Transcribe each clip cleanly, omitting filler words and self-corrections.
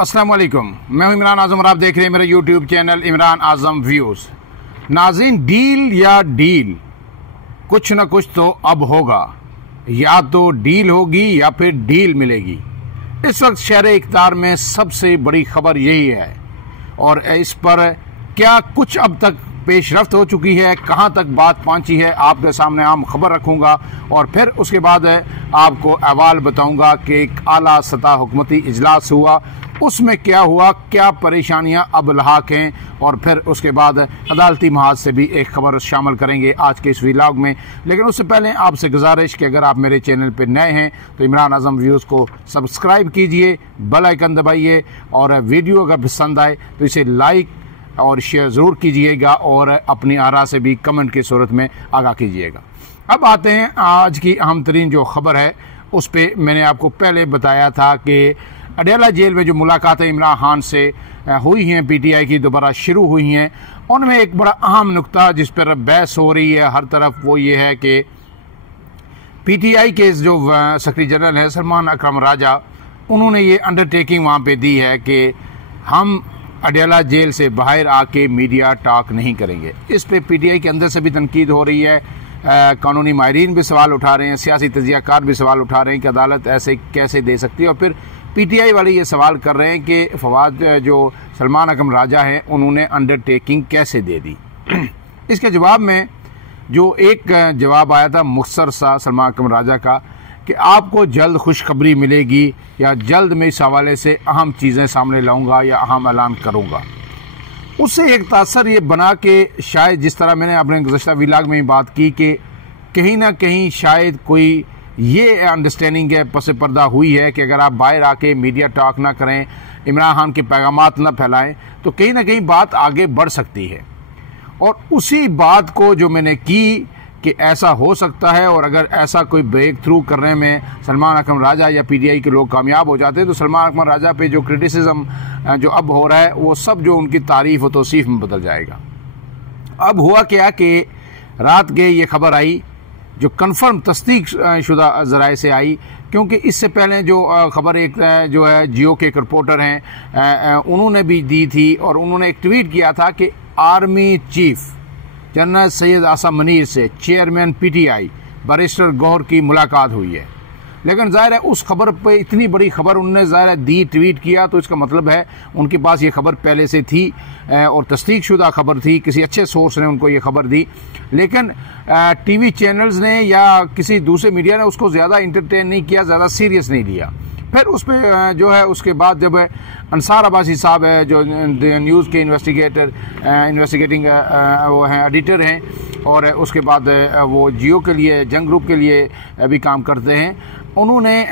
अस्सलाम वालेकुम, मैं हूं इमरान आजम और आप देख रहे हैं मेरा यूट्यूब चैनल इमरान आजम व्यूज़। नाज़रीन, डील या डील, कुछ ना कुछ तो अब होगा। या तो डील होगी या फिर डील मिलेगी। इस वक्त शहर इक़्तिदार में सबसे बड़ी खबर यही है और इस पर क्या कुछ अब तक पेशरफ्त हो चुकी है, कहां तक बात पहुंची है, आपके सामने आम खबर रखूंगा और फिर उसके बाद आपको अहवाल बताऊंगा कि एक आला सतह हुकूमती इजलास हुआ, उसमें क्या हुआ, क्या परेशानियां अब लाहक हैं और फिर उसके बाद अदालती महाज से भी एक खबर शामिल करेंगे आज के इस व्लॉग में। लेकिन उससे पहले आपसे गुजारिश कि अगर आप मेरे चैनल पर नए हैं तो इमरान आजम व्यूज़ को सब्सक्राइब कीजिए, बेल आइकन दबाइए और वीडियो अगर पसंद आए तो इसे लाइक और शेयर ज़रूर कीजिएगा और अपनी आरा से भी कमेंट की सूरत में आगाह कीजिएगा। अब आते हैं आज की अहम तरीन जो खबर है उस पर। मैंने आपको पहले बताया था कि अडयाला जेल में जो मुलाकातें इमरान खान से हुई हैं, पीटीआई की दोबारा शुरू हुई हैं, उनमें एक बड़ा अहम नुक्ता जिस पर बहस हो रही है हर तरफ वो ये है कि पीटीआई के जो सेक्रेटरी जनरल है सलमान अकरम राजा, उन्होंने ये अंडरटेकिंग वहाँ पे दी है कि हम अडयाला जेल से बाहर आके मीडिया टॉक नहीं करेंगे। इस पे पीटीआई के अंदर से भी तनकीद हो रही है, कानूनी माहिरीन भी सवाल उठा रहे हैं, सियासी तजियाकार भी सवाल उठा रहे हैं कि अदालत ऐसे कैसे दे सकती है। और फिर पीटीआई वाले ये सवाल कर रहे हैं कि फवाद जो सलमान अकरम राजा हैं उन्होंने अंडरटेकिंग कैसे दे दी। इसके जवाब में जो एक जवाब आया था मुख्तसर सा सलमान अकरम राजा का कि आपको जल्द खुशखबरी मिलेगी या जल्द मैं इस हवाले से अहम चीज़ें सामने लाऊंगा या अहम ऐलान करूंगा। उससे एक तासर ये बना कि शायद जिस तरह मैंने अपने गुज़श्ता व्लॉग में बात की कि कहीं ना कहीं शायद कोई ये अंडरस्टैंडिंग है, पस पर्दा हुई है कि अगर आप बाहर आके मीडिया टॉक ना करें, इमरान खान के पैगामात ना फैलाएं तो कहीं ना कहीं बात आगे बढ़ सकती है। और उसी बात को जो मैंने की कि ऐसा हो सकता है और अगर ऐसा कोई ब्रेक थ्रू करने में सलमान अकरम राजा या पीटीआई के लोग कामयाब हो जाते हैं तो सलमान अकरम राजा पे जो क्रिटिसिज्म जो अब हो रहा है वो सब जो उनकी तारीफ और तौसीफ में बदल जाएगा। अब हुआ क्या कि रात के ये खबर आई जो कन्फर्म तस्दीक शुदा ज़राए से आई, क्योंकि इससे पहले जो खबर एक जो है जियो के एक रिपोर्टर हैं उन्होंने भी दी थी और उन्होंने एक ट्वीट किया था कि आर्मी चीफ जनरल सैयद आसा मनीर से चेयरमैन पीटीआई बैरिस्टर गौहर की मुलाकात हुई है। लेकिन ज़ाहिर है उस खबर पे इतनी बड़ी खबर उनने ज़ाहिर दी, ट्वीट किया, तो इसका मतलब है उनके पास ये खबर पहले से थी और तस्दीक शुदा खबर थी, किसी अच्छे सोर्स ने उनको ये खबर दी। लेकिन टीवी चैनल्स ने या किसी दूसरे मीडिया ने उसको ज़्यादा इंटरटेन नहीं किया, ज़्यादा सीरियस नहीं लिया। फिर उसमें जो है उसके बाद जब अंसार अब्बासी साहब है जो न्यूज़ के इन्वेस्टिगेटिंग वो हैं, एडिटर हैं और उसके बाद वो जियो के लिए, जंग ग्रुप के लिए भी काम करते हैं, उन्होंने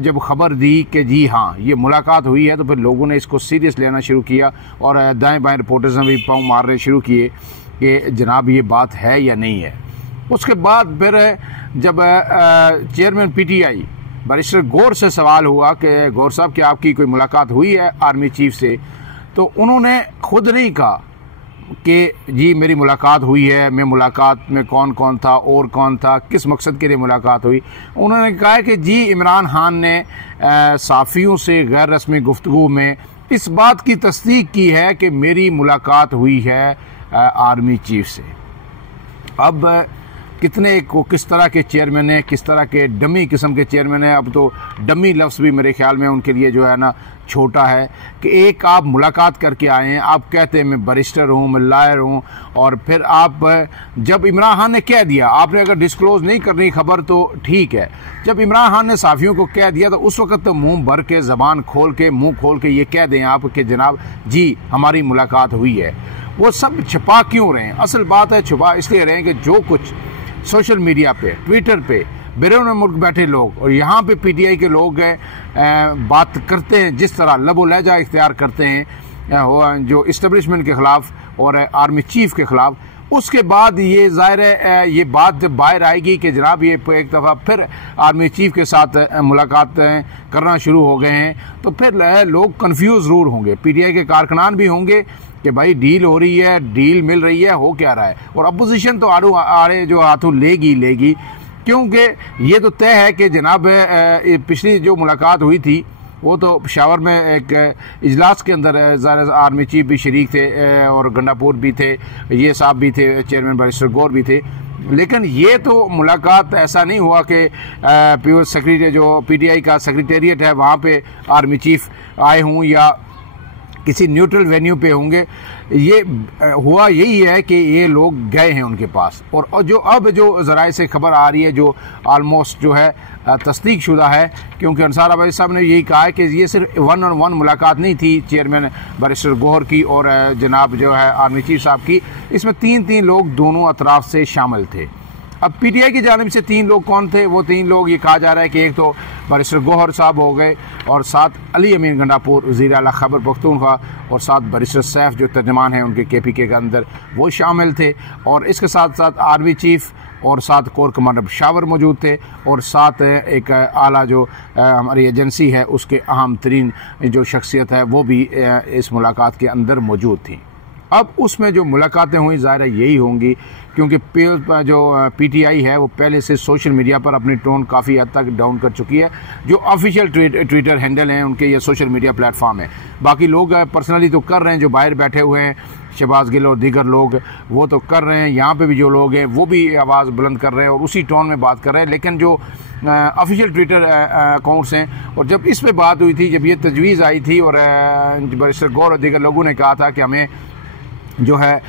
जब खबर दी कि जी हाँ ये मुलाकात हुई है तो फिर लोगों ने इसको सीरियस लेना शुरू किया और दाएं बाएं रिपोर्टर्स ने भी पाँव मारने शुरू किए कि जनाब ये बात है या नहीं है। उसके बाद फिर जब चेयरमैन पीटीआई बैरिस्टर गौहर से सवाल हुआ कि गौहर साहब क्या आपकी कोई मुलाकात हुई है आर्मी चीफ से, तो उन्होंने खुद नहीं कहा कि जी मेरी मुलाकात हुई है, मैं मुलाकात में कौन कौन था और कौन था, किस मकसद के लिए मुलाकात हुई। उन्होंने कहा कि जी इमरान खान ने साफ़ियों से गैर रस्मी गुफ्तगू में इस बात की तस्दीक की है कि मेरी मुलाकात हुई है आर्मी चीफ से। अब कितने को किस तरह के चेयरमैन है, किस तरह के डमी किस्म के चेयरमैन है, अब तो डमी लफ्ज़ भी मेरे ख्याल में उनके लिए जो है ना छोटा है कि एक आप मुलाकात करके आए हैं, आप कहते हैं मैं बैरिस्टर हूँ, मैं लॉयर हूँ, और फिर आप जब इमरान खान ने कह दिया, आपने अगर डिस्क्लोज़ नहीं करनी खबर तो ठीक है, जब इमरान खान ने साफ़ियों को कह दिया तो उस वक्त तो मुँह भर के, ज़बान खोल के, मुँह खोल के ये कह दें आप कि जनाब जी हमारी मुलाकात हुई है। वो सब छुपा क्यों रहे हैं? असल बात है छुपा इसलिए रहे हैं कि जो कुछ सोशल मीडिया पे, ट्विटर पे बैरून मुल्क बैठे लोग और यहाँ पे पीटीआई के लोग बात करते हैं, जिस तरह लबो लहजा इख्तियार करते हैं जो इस्टेब्लिशमेंट के ख़िलाफ़ और आर्मी चीफ के ख़िलाफ़, उसके बाद ये ज़ाहिर है ये बात बाहर आएगी कि जनाब ये एक दफ़ा फिर आर्मी चीफ के साथ मुलाकात करना शुरू हो गए हैं, तो फिर लोग कंफ्यूज ज़रूर होंगे, पीटीआई के कारकुनान भी होंगे कि भाई डील हो रही है, डील मिल रही है, हो क्या रहा है। और अपोजिशन तो आड़े जो हाथों लेगी क्योंकि ये तो तय है कि जनाब पिछली जो मुलाकात हुई थी वो तो पेशावर में एक इजलास के अंदर ज़ाहिर आर्मी चीफ भी शरीक थे और गंडापुर भी थे, ये साहब भी थे, चेयरमैन बैरिस्टर गौर भी थे। लेकिन ये तो मुलाकात ऐसा नहीं हुआ कि पीओ सेक्रेटरी जो पीटीआई का सेक्रेटेरिएट है वहाँ पे आर्मी चीफ आए हों या किसी न्यूट्रल वेन्यू पे होंगे। ये हुआ यही है कि ये लोग गए हैं उनके पास, और जो अब जो ज़राए से खबर आ रही है जो ऑलमोस्ट जो है तस्दीक शुदा है, क्योंकि अंसार अब्बासी साहब ने यही कहा है कि ये सिर्फ 1-on-1 मुलाकात नहीं थी चेयरमैन बैरिस्टर गौहर की और जनाब जो है आर्मी चीफ साहब की, इसमें 3 लोग दोनों अतराफ से शामिल थे। अब पीटीआई की जानिब से 3 लोग कौन थे? वो 3 लोग ये कहा जा रहा है कि एक तो बैरिस्टर गौहर साहब हो गए, और साथ अली अमीन गंडापुर वज़ीर आला खैबर पख्तूनख्वा, और साथ बैरिस्टर सैफ जो तर्जमान हैं उनके केपीके के अंदर वो शामिल थे, और इसके साथ साथ आर्मी चीफ और साथ कोर कमांडर पेशावर मौजूद थे, और साथ एक आला जो हमारी एजेंसी है उसके अहम तरीन जो शख्सियत है वो भी इस मुलाकात के अंदर मौजूद थी। अब उसमें जो मुलाकातें हुई ज़ाहिर यही होंगी, क्योंकि जो पीटीआई है वो पहले से सोशल मीडिया पर अपनी टोन काफ़ी हद तक डाउन कर चुकी है। जो ऑफिशियल ट्विटर हैंडल हैं उनके, ये सोशल मीडिया प्लेटफॉर्म है। बाकी लोग पर्सनली तो कर रहे हैं, जो बाहर बैठे हुए हैं शहबाज गिल और दीगर लोग वो तो कर रहे हैं, यहाँ पे भी जो लोग हैं वो भी आवाज़ बुलंद कर रहे हैं और उसी टोन में बात कर रहे हैं। लेकिन जो ऑफिशियल ट्विटर अकाउंट्स हैं, और जब इस पर बात हुई थी, जब ये तजवीज़ आई थी और बैरिस्टर गौर और दीगर लोगों ने कहा था कि हमें जो है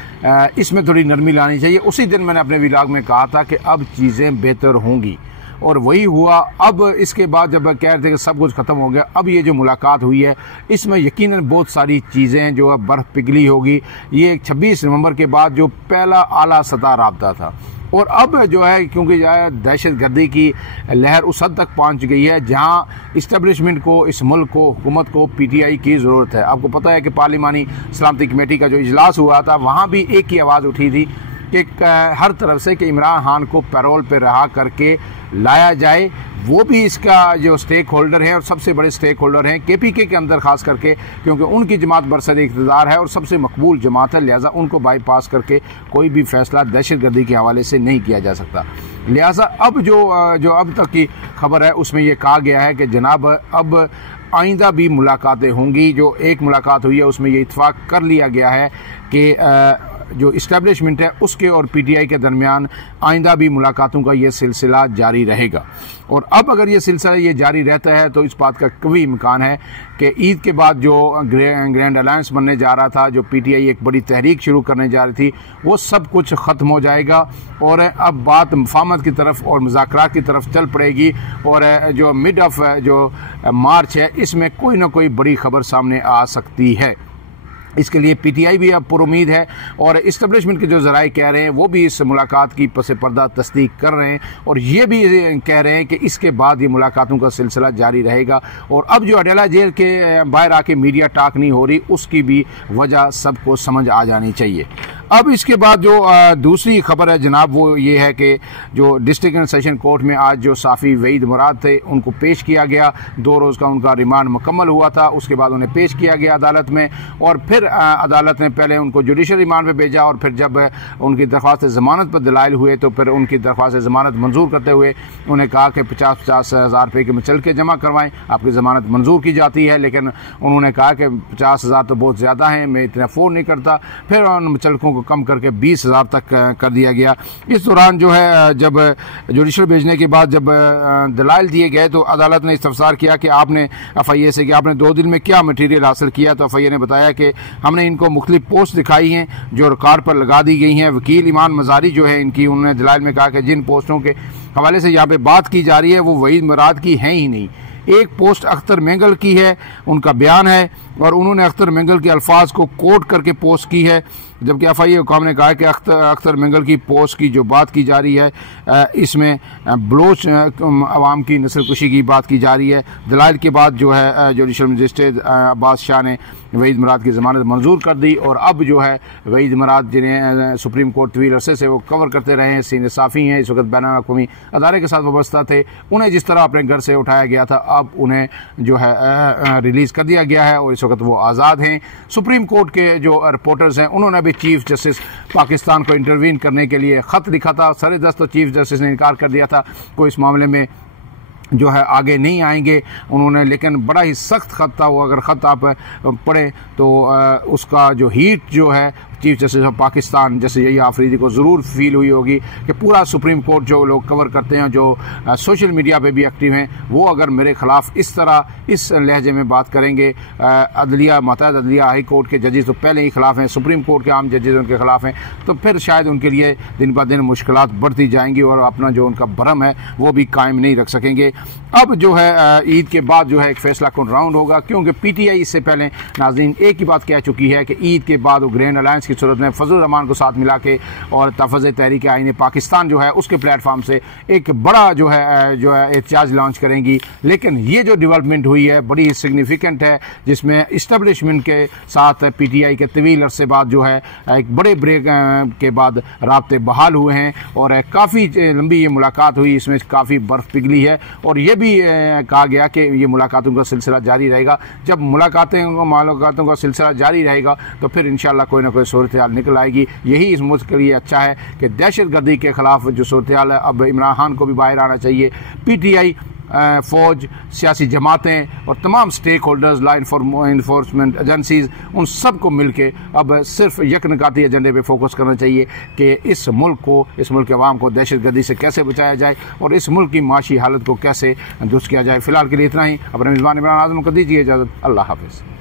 इसमें थोड़ी नरमी लानी चाहिए, उसी दिन मैंने अपने व्लॉग में कहा था कि अब चीज़ें बेहतर होंगी, और वही हुआ। अब इसके बाद जब कह रहे थे कि सब कुछ ख़त्म हो गया, अब ये जो मुलाकात हुई है इसमें यकीनन बहुत सारी चीज़ें जो अब बर्फ़ पिघली होगी। ये 26 नवंबर के बाद जो पहला आला सतह राब्ता था, और अब जो है क्योंकि दहशत गर्दी की लहर उस हद तक पहुंच गई है जहां इस्टेब्लिशमेंट को, इस मुल्क को, हुकूमत को पीटीआई की ज़रूरत है। आपको पता है कि पार्लिमानी सलामती कमेटी का जो इजलास हुआ था वहां भी एक ही आवाज़ उठी थी कि हर तरफ से कि इमरान खान को पैरोल पर रहा करके लाया जाए। वो भी इसका जो स्टेक होल्डर है और सबसे बड़े स्टेक होल्डर हैं केपीके के अंदर खास करके, क्योंकि उनकी जमात बरसर इक़्तिदार है और सबसे मकबूल जमात है, लिहाजा उनको बाईपास करके कोई भी फैसला दहशतगर्दी के हवाले से नहीं किया जा सकता। लिहाजा अब जो अब तक की खबर है उसमें यह कहा गया है कि जनाब अब आइंदा भी मुलाकातें होंगी। जो एक मुलाकात हुई है उसमें ये इत्फाक कर लिया गया है कि जो इस्टेब्लिशमेंट है उसके और पीटीआई के दरमियान आइंदा भी मुलाकातों का ये सिलसिला जारी रहेगा। और अब अगर ये सिलसिला ये जारी रहता है तो इस बात का कभी इम्कान है कि ईद के बाद जो ग्रैंड अलायंस बनने जा रहा था, जो पीटीआई एक बड़ी तहरीक शुरू करने जा रही थी, वो सब कुछ ख़त्म हो जाएगा और अब बात मुफाहमत की तरफ और मुज़ाकरात की तरफ चल पड़ेगी। और जो मिड ऑफ जो मार्च है इसमें कोई ना कोई बड़ी खबर सामने आ सकती है। इसके लिए पीटीआई भी अब पुरुमीद है और इस्टेब्लिशमेंट के जो ज़राए कह रहे हैं वो भी इस मुलाकात की पस पर्दा तस्दीक कर रहे हैं और ये भी कह रहे हैं कि इसके बाद ये मुलाकातों का सिलसिला जारी रहेगा। और अब जो अडेला जेल के बाहर आके मीडिया टॉक नहीं हो रही उसकी भी वजह सबको समझ आ जानी चाहिए। अब इसके बाद जो दूसरी खबर है जनाब वो ये है कि जो डिस्ट्रिक्ट एंड सेशन कोर्ट में आज जो साफ़ी वहीद मुराद थे उनको पेश किया गया। 2 रोज़ का उनका रिमांड मुकम्मल हुआ था, उसके बाद उन्हें पेश किया गया अदालत में और फिर अदालत ने पहले उनको जुडिशल रिमांड पे भेजा और फिर जब उनकी दरख्वास्त ज़मानत पर दलाइल हुए तो फिर उनकी दरख्वास्त ज़मानत मंजूर करते हुए उन्हें कहा कि 50-50 हज़ार रुपये के मुचल के जमा करवाएं, आपकी ज़मानत मंजूर की जाती है। लेकिन उन्होंने कहा कि 50,000 तो बहुत ज़्यादा हैं, मैं इतना अफोर्ड नहीं करता। फिर उन मुचलकों कम करके 20,000 तक कर दिया गया। इस दौरान जो है जब जुडिशल भेजने के बाद जब दलाइल दिए गए तो अदालत ने इस्तफसार किया कि आपने एफआईए से कि आपने 2 दिन में क्या मटीरियल हासिल किया। तो एफआईए ने बताया कि हमने इनको मुख्तलिफ पोस्ट दिखाई हैं जो रिकॉर्ड पर लगा दी गई हैं। वकील ईमान मजारी जो है इनकी, उन्होंने दलाइल में कहा कि जिन पोस्टों के हवाले से यहाँ पे बात की जा रही है वो वहीद मुराद की हैं ही नहीं। एक पोस्ट अख्तर मेंगल की है, उनका बयान है और उन्होंने अख्तर मेंगल के अल्फाज को कोट करके पोस्ट की है, जबकि एफआईए हुकाम ने कहा कि अख्तर मेंगल की पोस्ट की जो बात की जा रही है इसमें बलोच अवाम की नस्ल कुशी की बात की जा रही है। दलाइल के बाद जो है जुडिशल मजिस्ट्रेट अब्बास शाह ने वहीद मुराद की ज़मानत मंजूर कर दी और अब जो है वहीद मुराद जिन्हें सुप्रीम कोर्ट तवील अरसे से वो कवर करते रहे हैं, सीनियर साफ़ी हैं, इस वक्त बैनुल-अक़वामी अदारे के साथ वाबस्ता थे, उन्हें जिस तरह अपने घर से उठाया गया था अब उन्हें जो है रिलीज़ कर दिया गया है और इस वक्त वो आज़ाद हैं। सुप्रीम कोर्ट के जो रिपोर्टर्स हैं उन्होंने भी चीफ जस्टिस पाकिस्तान को इंटरवीन करने के लिए ख़त लिखा था। सर दस्त तो चीफ जस्टिस ने इनकार कर दिया था, कोई इस मामले में जो है आगे नहीं आएंगे उन्होंने, लेकिन बड़ा ही सख्त ख़त था वो। अगर ख़त आप पढ़ें तो उसका जो हीट जो है चीफ जस्टिस ऑफ पाकिस्तान जैसे यही आफरीदी को ज़रूर फील हुई होगी कि पूरा सुप्रीम कोर्ट जो लोग कवर करते हैं, जो सोशल मीडिया पे भी एक्टिव हैं, वो अगर मेरे ख़िलाफ़ इस तरह इस लहजे में बात करेंगे, अदलिया मुतहद अदलिया हाई कोर्ट के जजेस तो पहले ही ख़िलाफ़ हैं, सुप्रीम कोर्ट के आम जजेस उनके ख़िलाफ़ हैं, तो फिर शायद उनके लिए दिन ब दिन मुश्किलात बढ़ती जाएंगी और अपना जो उनका भरम है वो भी कायम नहीं रख सकेंगे। अब जो है ईद के बाद जो है एक फ़ैसला कुन राउंड होगा, क्योंकि PTI इससे पहले नाज़रीन एक ही बात कह चुकी है कि ईद के बाद वो ग्रैंड अलायंस की सूरत में फजल रहमान को साथ मिला के और तहफ़्फ़ुज़ तहरीक आईन पाकिस्तान जो है उसके प्लेटफॉर्म से एक बड़ा जो है एहतजाज लॉन्च करेंगी। लेकिन ये जो डेवलपमेंट हुई है बड़ी ही सिग्निफिकेंट है, जिसमें इस्टबलिशमेंट के साथ PTI के तवील अरसे बाद जो है एक बड़े ब्रेक के बाद राब्ते बहाल हुए हैं और काफ़ी लंबी ये मुलाकात हुई, इसमें काफ़ी बर्फ़ पिघली है और ये भी कहा गया कि ये मुलाकातों का सिलसिला जारी रहेगा। जब मुलाकातों का सिलसिला जारी रहेगा तो फिर इंशाअल्लाह कोई ना कोई सूरत हाल निकल आएगी। यही इस मुल्क के लिए अच्छा है कि दहशतगर्दी के ख़िलाफ़ जो सूरत हाल है, अब इमरान खान को भी बाहर आना चाहिए। PTI, फ़ौज, सियासी जमातें और तमाम stakeholders, law enforcement agencies, उन सब को मिल के अब सिर्फ यकनकाती एजेंडे पे फोकस करना चाहिए कि इस मुल्क के अवाम को दहशतगर्दी से कैसे बचाया जाए और इस मुल्क की माशी हालत को कैसे दुरुस्त किया जाए। फ़िलहाल के लिए इतना ही। अपने मेज़बान इमरान आज़म को दीजिए इजाज़त। अल्लाह हाफ़िज़।